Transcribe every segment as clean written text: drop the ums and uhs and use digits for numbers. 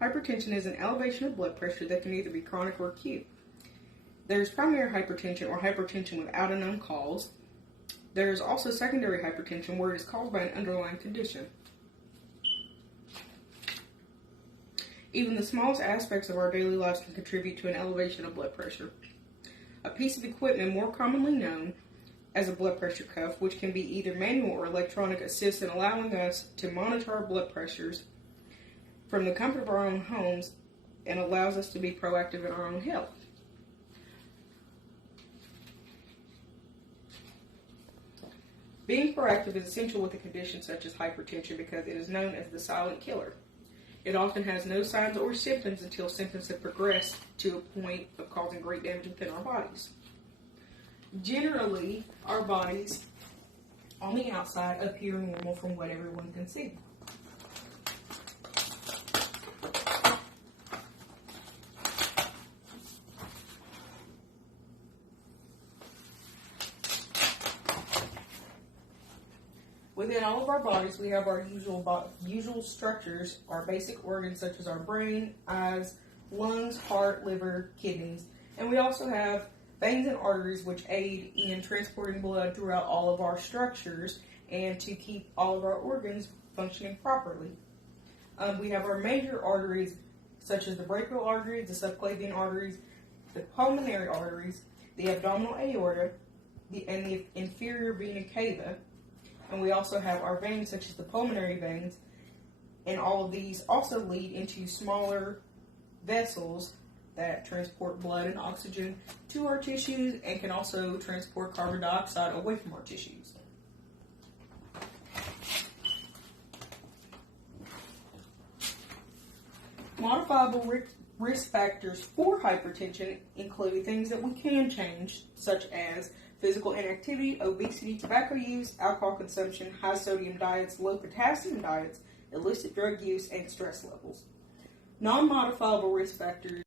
Hypertension is an elevation of blood pressure that can either be chronic or acute. There's primary hypertension or hypertension without a known cause. There's also secondary hypertension where it is caused by an underlying condition. Even the smallest aspects of our daily lives can contribute to an elevation of blood pressure. A piece of equipment more commonly known as a blood pressure cuff, which can be either manual or electronic, assists in allowing us to monitor our blood pressures from the comfort of our own homes and allows us to be proactive in our own health. Being proactive is essential with a condition such as hypertension because it is known as the silent killer. It often has no signs or symptoms until symptoms have progressed to a point of causing great damage within our bodies. Generally, our bodies on the outside appear normal from what everyone can see. Within all of our bodies, we have our usual structures, our basic organs such as our brain, eyes, lungs, heart, liver, kidneys, and we also have veins and arteries which aid in transporting blood throughout all of our structures and to keep all of our organs functioning properly. We have our major arteries such as the brachial arteries, the subclavian arteries, the pulmonary arteries, the abdominal aorta, and the inferior vena cava. And we also have our veins such as the pulmonary veins, and all of these also lead into smaller vessels that transport blood and oxygen to our tissues and can also transport carbon dioxide away from our tissues. Modifiable risk factors for hypertension include things that we can change, such as physical inactivity, obesity, tobacco use, alcohol consumption, high sodium diets, low potassium diets, illicit drug use, and stress levels. Non-modifiable risk factors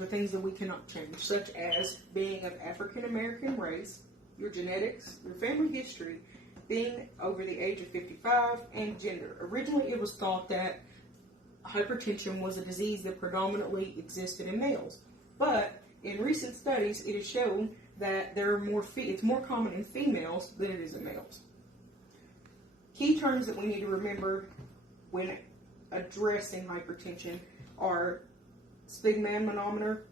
are things that we cannot change, such as being of African American race, your genetics, your family history, being over the age of 55, and gender. Originally, it was thought that hypertension was a disease that predominantly existed in males, but in recent studies, it has shown that it's more common in females than it is in males. Key terms that we need to remember when addressing hypertension are Spiegel manometer,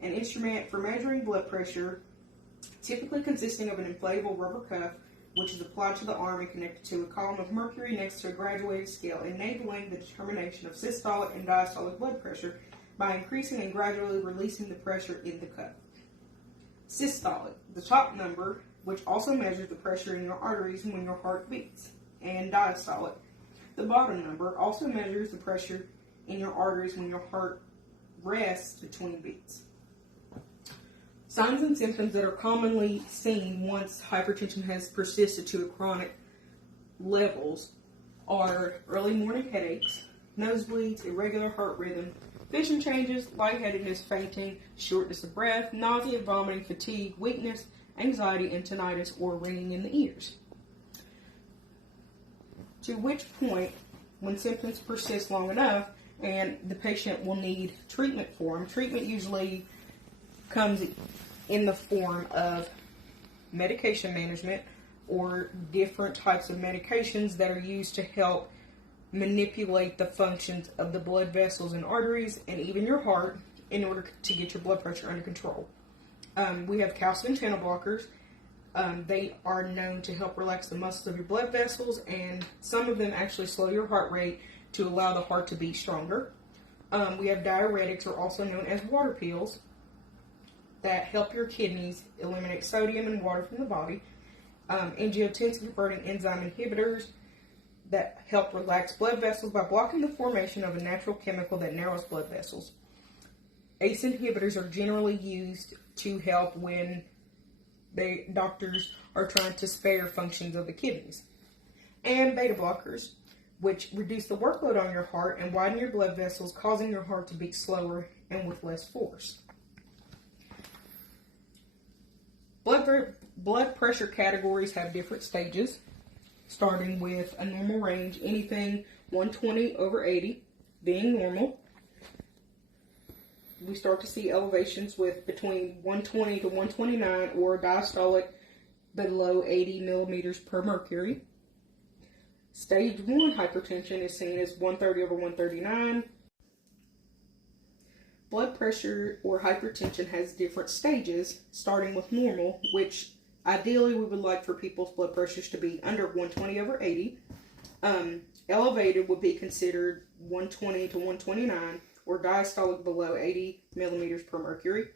an instrument for measuring blood pressure, typically consisting of an inflatable rubber cuff, which is applied to the arm and connected to a column of mercury next to a graduated scale, enabling the determination of systolic and diastolic blood pressure by increasing and gradually releasing the pressure in the cuff. Systolic, the top number, which also measures the pressure in your arteries when your heart beats. And diastolic, the bottom number, also measures the pressure in your arteries when your heart rests between beats. Signs and symptoms that are commonly seen once hypertension has persisted to chronic levels are early morning headaches, nosebleeds, irregular heart rhythm, vision changes, lightheadedness, fainting, shortness of breath, nausea, vomiting, fatigue, weakness, anxiety, and tinnitus or ringing in the ears. To which point, when symptoms persist long enough and the patient will need treatment for them, treatment usually comes in the form of medication management or different types of medications that are used to help manipulate the functions of the blood vessels and arteries and even your heart in order to get your blood pressure under control. We have calcium channel blockers. They are known to help relax the muscles of your blood vessels, and some of them actually slow your heart rate to allow the heart to beat stronger. We have diuretics, or also known as water pills, that help your kidneys eliminate sodium and water from the body. Angiotensin-converting enzyme inhibitors that help relax blood vessels by blocking the formation of a natural chemical that narrows blood vessels. ACE inhibitors are generally used to help when doctors are trying to spare functions of the kidneys. And beta blockers, which reduce the workload on your heart and widen your blood vessels, causing your heart to beat slower and with less force. Blood pressure categories have different stages. starting with a normal range, anything 120 over 80 being normal. We start to see elevations with between 120 to 129 or diastolic below 80 millimeters per mercury. Stage 1 hypertension is seen as 130 over 139. Blood pressure or hypertension has different stages, starting with normal, which ideally we would like for people's blood pressures to be under 120 over 80. Elevated would be considered 120 to 129 or diastolic below 80 millimeters per mercury.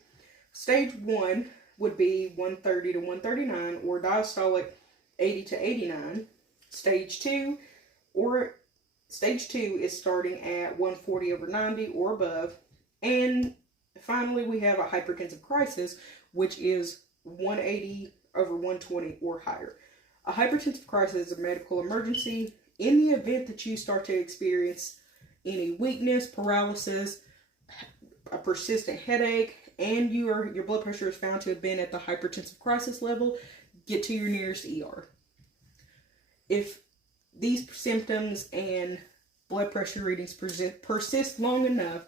Stage 1 would be 130 to 139 or diastolic 80 to 89. Stage 2 is starting at 140 over 90 or above. And finally, we have a hypertensive crisis, which is 180 over 120 or higher. A hypertensive crisis is a medical emergency. In the event that you start to experience any weakness, paralysis, a persistent headache, and your blood pressure is found to have been at the hypertensive crisis level, get to your nearest ER. If these symptoms and blood pressure readings persist long enough,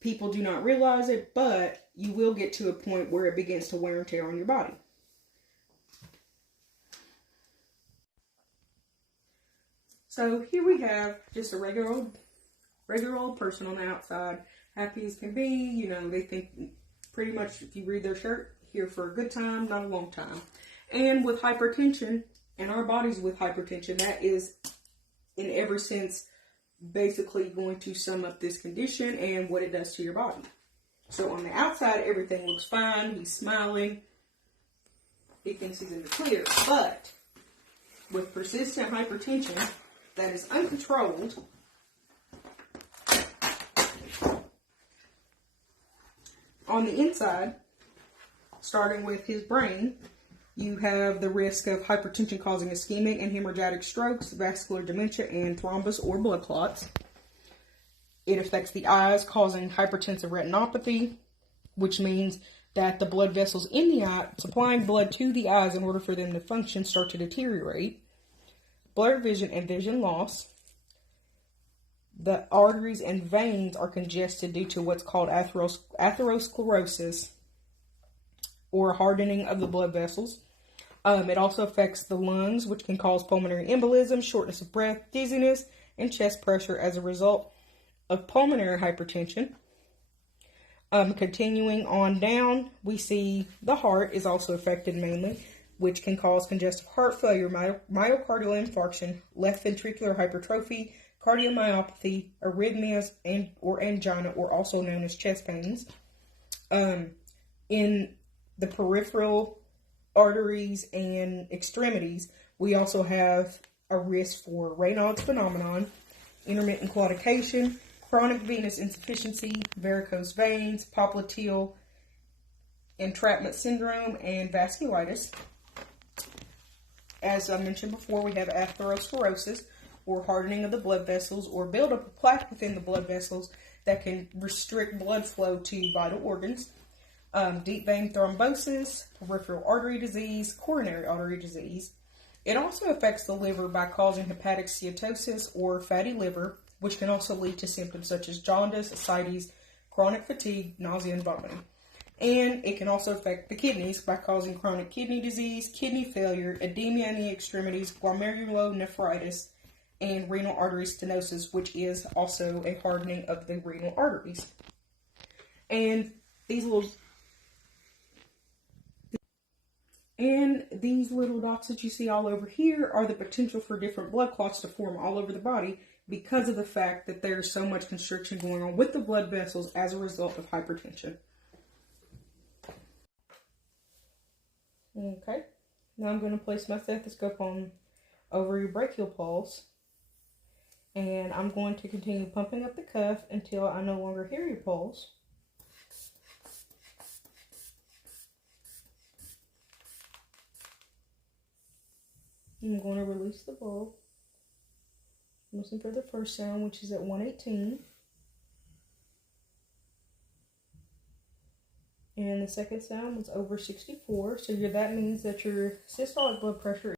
people do not realize it, but you will get to a point where it begins to wear and tear on your body. So here we have just a regular old person on the outside, happy as can be. You know, they think pretty much if you read their shirt, here for a good time, not a long time. And with hypertension, and our bodies with hypertension, that is in every sense basically going to sum up this condition and what it does to your body. So on the outside, everything looks fine. He's smiling. He thinks he's in the clear. But with persistent hypertension that is uncontrolled, on the inside, starting with his brain, you have the risk of hypertension causing ischemic and hemorrhagic strokes, vascular dementia, and thrombus or blood clots. It affects the eyes, causing hypertensive retinopathy, which means that the blood vessels in the eye, supplying blood to the eyes in order for them to function, start to deteriorate. Blurred vision and vision loss. The arteries and veins are congested due to what's called atherosclerosis, or hardening of the blood vessels. It also affects the lungs, which can cause pulmonary embolism, shortness of breath, dizziness, and chest pressure as a result of pulmonary hypertension. Continuing on down, we see the heart is also affected mainly, which can cause congestive heart failure, myocardial infarction, left ventricular hypertrophy, cardiomyopathy, arrhythmias, or angina, or also known as chest pains. In the peripheral arteries and extremities, we also have a risk for Raynaud's phenomenon, intermittent claudication, chronic venous insufficiency, varicose veins, popliteal entrapment syndrome, and vasculitis. As I mentioned before, we have atherosclerosis, or hardening of the blood vessels, or buildup of plaque within the blood vessels that can restrict blood flow to vital organs. Deep vein thrombosis, peripheral artery disease, coronary artery disease. It also affects the liver by causing hepatic steatosis or fatty liver, which can also lead to symptoms such as jaundice, ascites, chronic fatigue, nausea, and vomiting. And it can also affect the kidneys by causing chronic kidney disease, kidney failure, edema in the extremities, glomerulonephritis, and renal artery stenosis, which is also a hardening of the renal arteries. And these little dots that you see all over here are the potential for different blood clots to form all over the body because of the fact that there's so much constriction going on with the blood vessels as a result of hypertension. Okay, now I'm going to place my stethoscope on over your brachial pulse, and I'm going to continue pumping up the cuff until I no longer hear your pulse. I'm going to release the bulb. Listen for the first sound, which is at 118. And the second sound was over 64. So that means that your systolic blood pressure